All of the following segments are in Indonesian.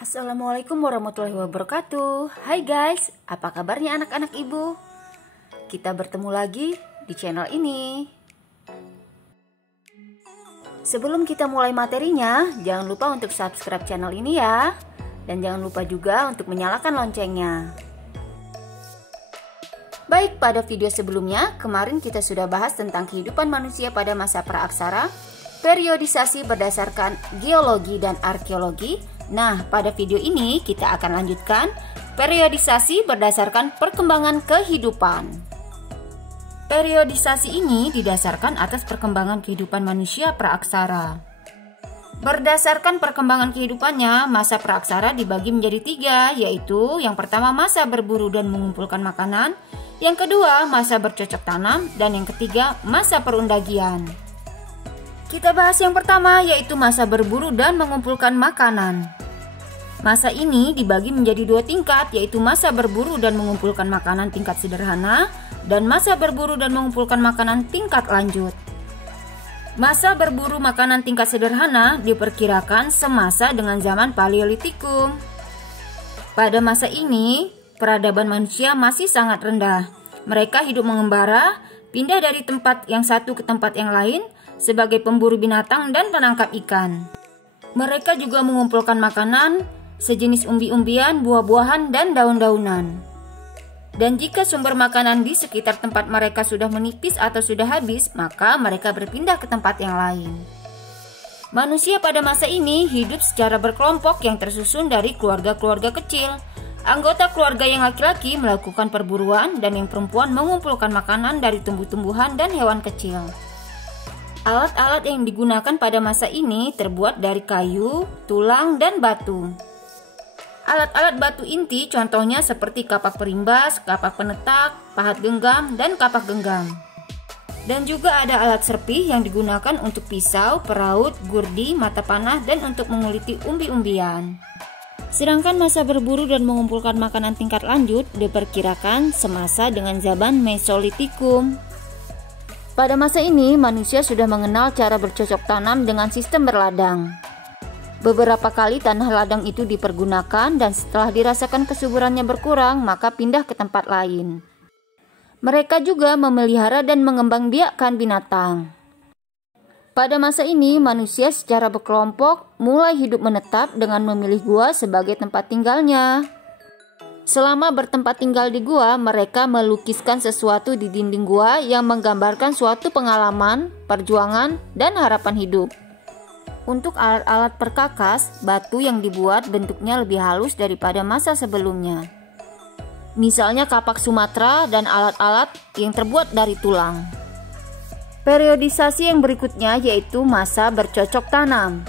Assalamualaikum warahmatullahi wabarakatuh. Hai guys, apa kabarnya anak-anak ibu? Kita bertemu lagi di channel ini. Sebelum kita mulai materinya, jangan lupa untuk subscribe channel ini ya. Dan jangan lupa juga untuk menyalakan loncengnya. Baik, pada video sebelumnya, kemarin kita sudah bahas tentang kehidupan manusia pada masa praaksara, periodisasi berdasarkan geologi dan arkeologi. Nah, pada video ini kita akan lanjutkan periodisasi berdasarkan perkembangan kehidupan. Periodisasi ini didasarkan atas perkembangan kehidupan manusia praaksara. Berdasarkan perkembangan kehidupannya, masa praaksara dibagi menjadi 3, yaitu yang pertama masa berburu dan mengumpulkan makanan, yang kedua masa bercocok tanam, dan yang ketiga masa perundagian. Kita bahas yang pertama, yaitu masa berburu dan mengumpulkan makanan. Masa ini dibagi menjadi 2 tingkat, yaitu masa berburu dan mengumpulkan makanan tingkat sederhana dan masa berburu dan mengumpulkan makanan tingkat lanjut. Masa berburu makanan tingkat sederhana diperkirakan semasa dengan zaman Paleolitikum. Pada masa ini, peradaban manusia masih sangat rendah. Mereka hidup mengembara, pindah dari tempat yang satu ke tempat yang lain sebagai pemburu binatang dan penangkap ikan. Mereka juga mengumpulkan makanan sejenis umbi-umbian, buah-buahan, dan daun-daunan. Dan jika sumber makanan di sekitar tempat mereka sudah menipis atau sudah habis, maka mereka berpindah ke tempat yang lain. Manusia pada masa ini hidup secara berkelompok yang tersusun dari keluarga-keluarga kecil. Anggota keluarga yang laki-laki melakukan perburuan dan yang perempuan mengumpulkan makanan dari tumbuh-tumbuhan dan hewan kecil. Alat-alat yang digunakan pada masa ini terbuat dari kayu, tulang, dan batu. Alat-alat batu inti contohnya seperti kapak perimbas, kapak penetak, pahat genggam, dan kapak genggam. Dan juga ada alat serpih yang digunakan untuk pisau, peraut, gurdi, mata panah, dan untuk menguliti umbi-umbian. Sedangkan masa berburu dan mengumpulkan makanan tingkat lanjut diperkirakan semasa dengan zaman Mesolitikum. Pada masa ini, manusia sudah mengenal cara bercocok tanam dengan sistem berladang. Beberapa kali tanah ladang itu dipergunakan dan setelah dirasakan kesuburannya berkurang, maka pindah ke tempat lain. Mereka juga memelihara dan mengembangbiakkan binatang. Pada masa ini, manusia secara berkelompok mulai hidup menetap dengan memilih gua sebagai tempat tinggalnya. Selama bertempat tinggal di gua, mereka melukiskan sesuatu di dinding gua yang menggambarkan suatu pengalaman, perjuangan, dan harapan hidup. Untuk alat-alat perkakas, batu yang dibuat bentuknya lebih halus daripada masa sebelumnya. Misalnya kapak Sumatera dan alat-alat yang terbuat dari tulang. Periodisasi yang berikutnya yaitu masa bercocok tanam.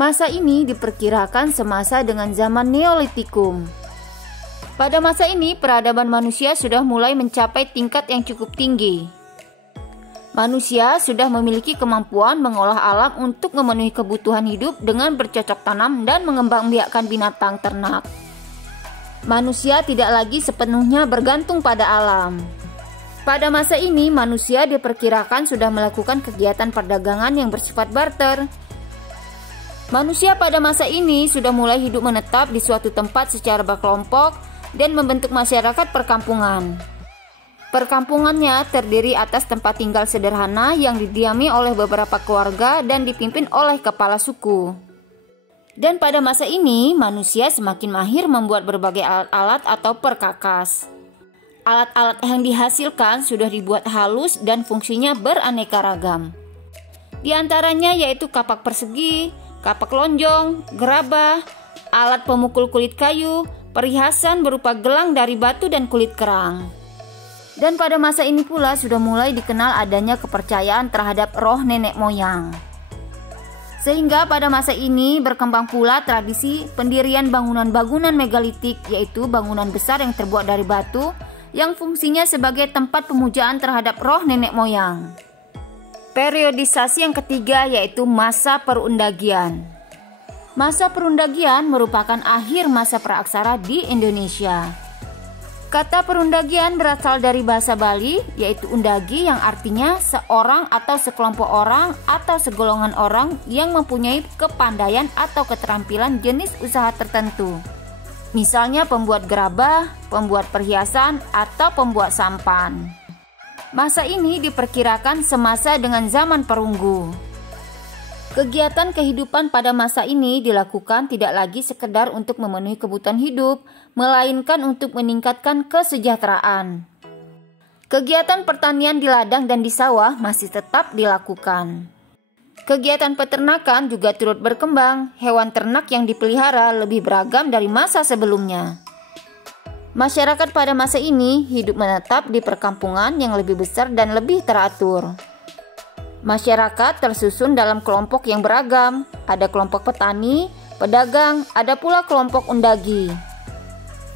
Masa ini diperkirakan semasa dengan zaman Neolitikum. Pada masa ini, peradaban manusia sudah mulai mencapai tingkat yang cukup tinggi. Manusia sudah memiliki kemampuan mengolah alam untuk memenuhi kebutuhan hidup dengan bercocok tanam dan mengembangbiakkan binatang ternak. Manusia tidak lagi sepenuhnya bergantung pada alam. Pada masa ini, manusia diperkirakan sudah melakukan kegiatan perdagangan yang bersifat barter. Manusia pada masa ini sudah mulai hidup menetap di suatu tempat secara berkelompok dan membentuk masyarakat perkampungan. Perkampungannya terdiri atas tempat tinggal sederhana yang didiami oleh beberapa keluarga dan dipimpin oleh kepala suku. Dan pada masa ini, manusia semakin mahir membuat berbagai alat-alat atau perkakas. Alat-alat yang dihasilkan sudah dibuat halus dan fungsinya beraneka ragam. Di antaranya yaitu kapak persegi, kapak lonjong, gerabah, alat pemukul kulit kayu, perhiasan berupa gelang dari batu dan kulit kerang. Dan pada masa ini pula sudah mulai dikenal adanya kepercayaan terhadap roh nenek moyang. Sehingga pada masa ini berkembang pula tradisi pendirian bangunan-bangunan megalitik, yaitu bangunan besar yang terbuat dari batu yang fungsinya sebagai tempat pemujaan terhadap roh nenek moyang. Periodisasi yang ketiga yaitu masa perundagian. Masa perundagian merupakan akhir masa praaksara di Indonesia. Kata perundagian berasal dari bahasa Bali, yaitu undagi yang artinya seorang atau sekelompok orang atau segolongan orang yang mempunyai kepandaian atau keterampilan jenis usaha tertentu. Misalnya pembuat gerabah, pembuat perhiasan, atau pembuat sampan. Masa ini diperkirakan semasa dengan zaman perunggu. Kegiatan kehidupan pada masa ini dilakukan tidak lagi sekedar untuk memenuhi kebutuhan hidup, melainkan untuk meningkatkan kesejahteraan. Kegiatan pertanian di ladang dan di sawah masih tetap dilakukan. Kegiatan peternakan juga turut berkembang, hewan ternak yang dipelihara lebih beragam dari masa sebelumnya. Masyarakat pada masa ini hidup menetap di perkampungan yang lebih besar dan lebih teratur. Masyarakat tersusun dalam kelompok yang beragam, ada kelompok petani, pedagang, ada pula kelompok undagi.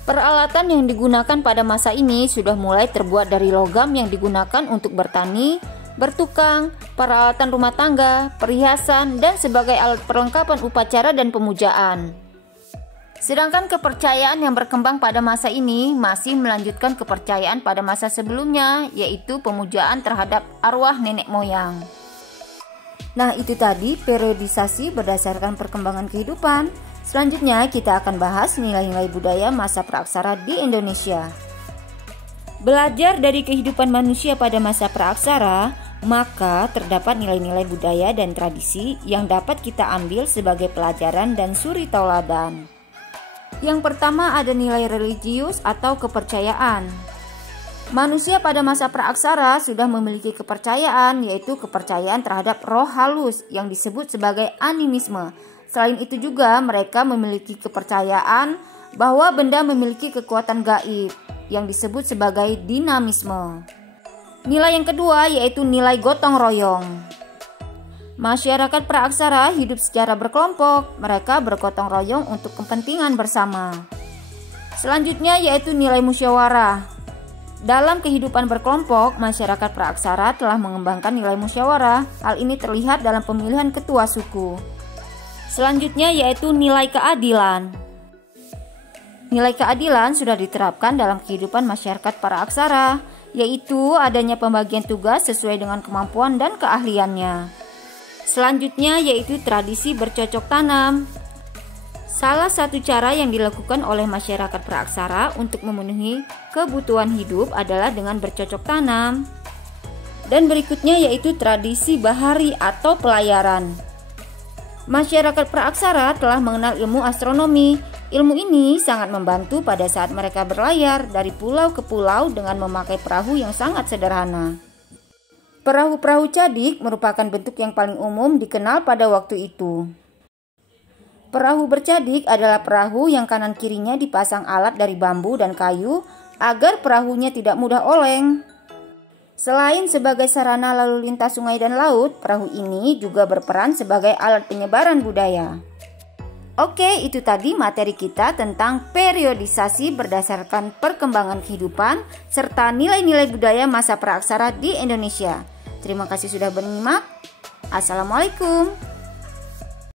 Peralatan yang digunakan pada masa ini sudah mulai terbuat dari logam yang digunakan untuk bertani, bertukang, peralatan rumah tangga, perhiasan, dan sebagai alat perlengkapan upacara dan pemujaan. Sedangkan kepercayaan yang berkembang pada masa ini masih melanjutkan kepercayaan pada masa sebelumnya, yaitu pemujaan terhadap arwah nenek moyang. Nah, itu tadi periodisasi berdasarkan perkembangan kehidupan. Selanjutnya kita akan bahas nilai-nilai budaya masa praaksara di Indonesia. Belajar dari kehidupan manusia pada masa praaksara, maka terdapat nilai-nilai budaya dan tradisi yang dapat kita ambil sebagai pelajaran dan suri tauladan. Yang pertama ada nilai religius atau kepercayaan. Manusia pada masa praaksara sudah memiliki kepercayaan, yaitu kepercayaan terhadap roh halus yang disebut sebagai animisme. Selain itu juga mereka memiliki kepercayaan bahwa benda memiliki kekuatan gaib yang disebut sebagai dinamisme. Nilai yang kedua yaitu nilai gotong royong. Masyarakat praaksara hidup secara berkelompok, mereka bergotong royong untuk kepentingan bersama. Selanjutnya yaitu nilai musyawarah. Dalam kehidupan berkelompok, masyarakat praaksara telah mengembangkan nilai musyawarah. Hal ini terlihat dalam pemilihan ketua suku. Selanjutnya yaitu nilai keadilan. Nilai keadilan sudah diterapkan dalam kehidupan masyarakat praaksara, yaitu adanya pembagian tugas sesuai dengan kemampuan dan keahliannya. Selanjutnya yaitu tradisi bercocok tanam. Salah satu cara yang dilakukan oleh masyarakat praaksara untuk memenuhi kebutuhan hidup adalah dengan bercocok tanam. Dan berikutnya yaitu tradisi bahari atau pelayaran. Masyarakat praaksara telah mengenal ilmu astronomi. Ilmu ini sangat membantu pada saat mereka berlayar dari pulau ke pulau dengan memakai perahu yang sangat sederhana. Perahu-perahu cadik merupakan bentuk yang paling umum dikenal pada waktu itu. Perahu bercadik adalah perahu yang kanan kirinya dipasang alat dari bambu dan kayu agar perahunya tidak mudah oleng. Selain sebagai sarana lalu lintas sungai dan laut, perahu ini juga berperan sebagai alat penyebaran budaya. Oke, itu tadi materi kita tentang periodisasi berdasarkan perkembangan kehidupan serta nilai-nilai budaya masa praaksara di Indonesia. Terima kasih sudah menyimak. Assalamualaikum.